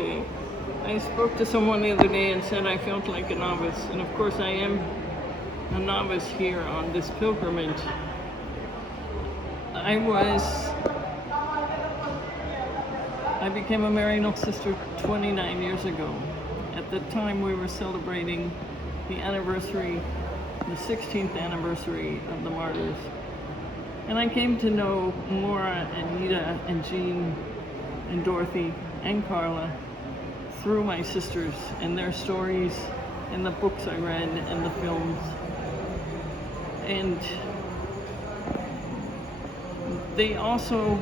Okay. I spoke to someone the other day and said I felt like a novice, and of course I am a novice here on this pilgrimage. I became a Maryknoll sister 29 years ago. At the time we were celebrating the 16th anniversary of the martyrs. And I came to know Maura and Nita and Jean and Dorothy and Carla through my sisters and their stories and the books I read and the films. And they also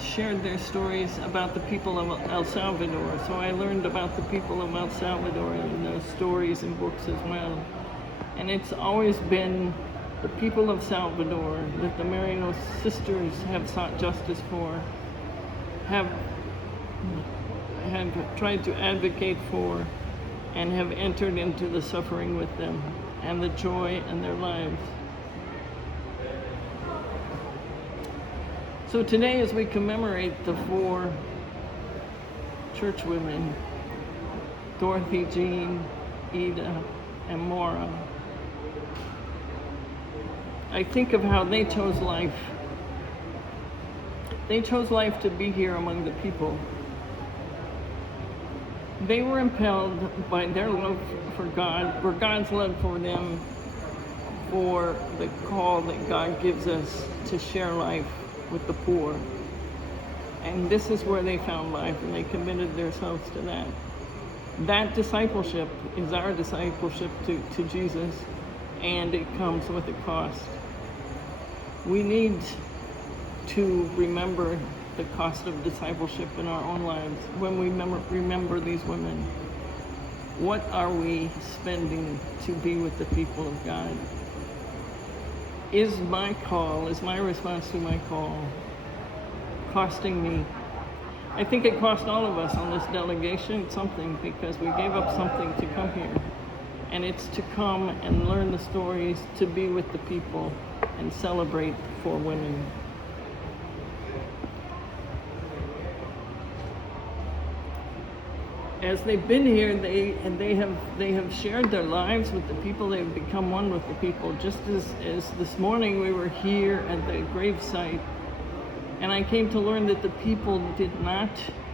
shared their stories about the people of El Salvador. So I learned about the people of El Salvador in those stories and books as well. And it's always been the people of Salvador that the Maryknoll sisters have sought justice for, have tried to advocate for, and have entered into the suffering with them and the joy in their lives. So today, as we commemorate the 4 church women, Dorothy, Jean, Ida, and Maura, I think of how they chose life. They chose life to be here among the people. They were impelled by their love for God, for God's love for them, for the call that God gives us to share life with the poor. And this is where they found life, and they committed themselves to that. That discipleship is our discipleship to Jesus, and it comes with a cost. We need to remember the cost of discipleship in our own lives. When we remember these women, what are we spending to be with the people of God? Is my response to my call costing me? I think it cost all of us on this delegation something, because we gave up something to come here. And it's to come and learn the stories, to be with the people, and celebrate for women. As they've been here, they have shared their lives with the people. They've become one with the people. Just as this morning we were here at the gravesite, and I came to learn that the people did not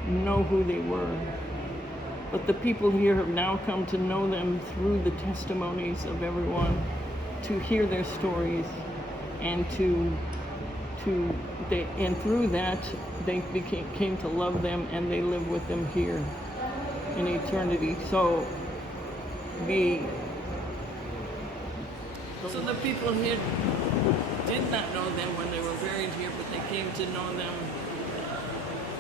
know who they were. But the people here have now come to know them through the testimonies of everyone, to hear their stories, and and through that they came to love them, and they live with them here in eternity. So the people here did not know them when they were buried here, but they came to know them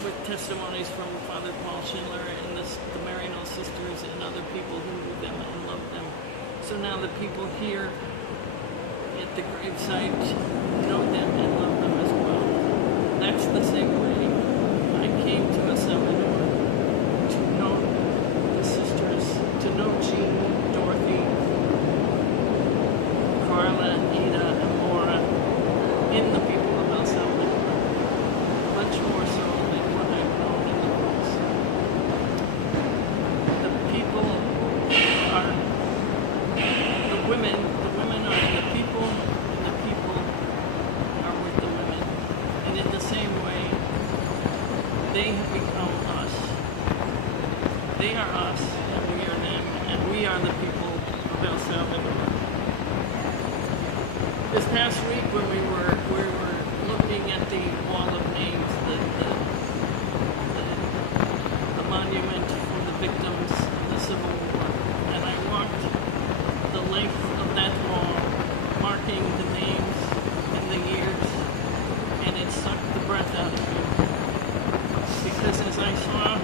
with testimonies from Father Paul Schindler and the Maryknoll sisters and other people who knew them and loved them. So now the people here at the gravesite know them and love them as well. That's the same way I came to El Salvador, to know the sisters, to know Jean, Dorothy, Carla, Ida, and Maura in the people of El Salvador, much more so than what I've known in the books. The people are the women are the people, and the people are with the women. And in the same way, they have become us. They are us, and we are them, and we are the people of El Salvador. This past week, when we were looking at the wall of names, the monument for the victims of the Civil War, and I walked the length of that wall, marking the names and the years, and it sucked the breath out of me. Because as I saw it,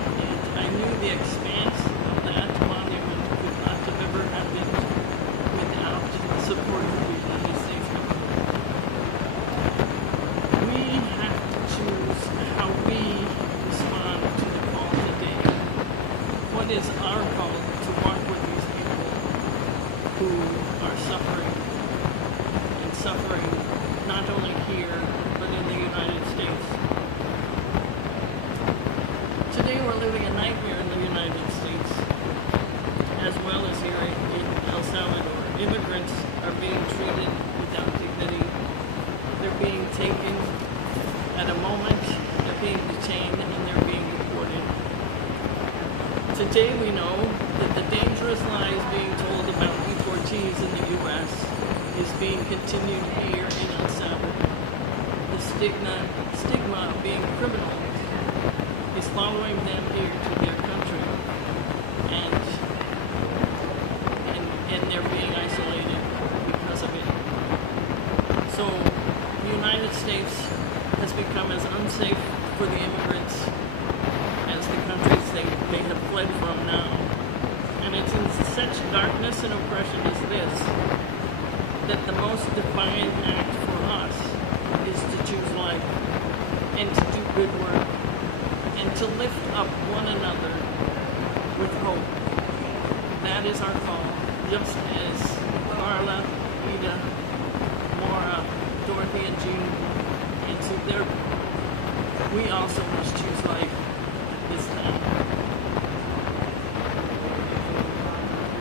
I knew the expanse of that monument could not have ever happened without the support of the United States government. We have to choose how we respond to the call today. What is our call to walk with these people who are suffering, and suffering not only here, but in the United States? Today we're living immigrants are being treated without dignity. They're being taken at a moment, they're being detained, and they're being deported. Today we know that the dangerous lies being told about deportees in the U.S. is being continued here in El Salvador. The stigma of being criminals is following them here to their country, and they're being isolated because of it. So the United States has become as unsafe for the immigrants as the countries they have fled from now. And it's in such darkness and oppression as this that the most defiant act for us is to choose life and to do good work and to lift up one another with hope. That is our call, just as Carla, Ida, Maura, Dorothy, and Jean answered their, we also must choose life.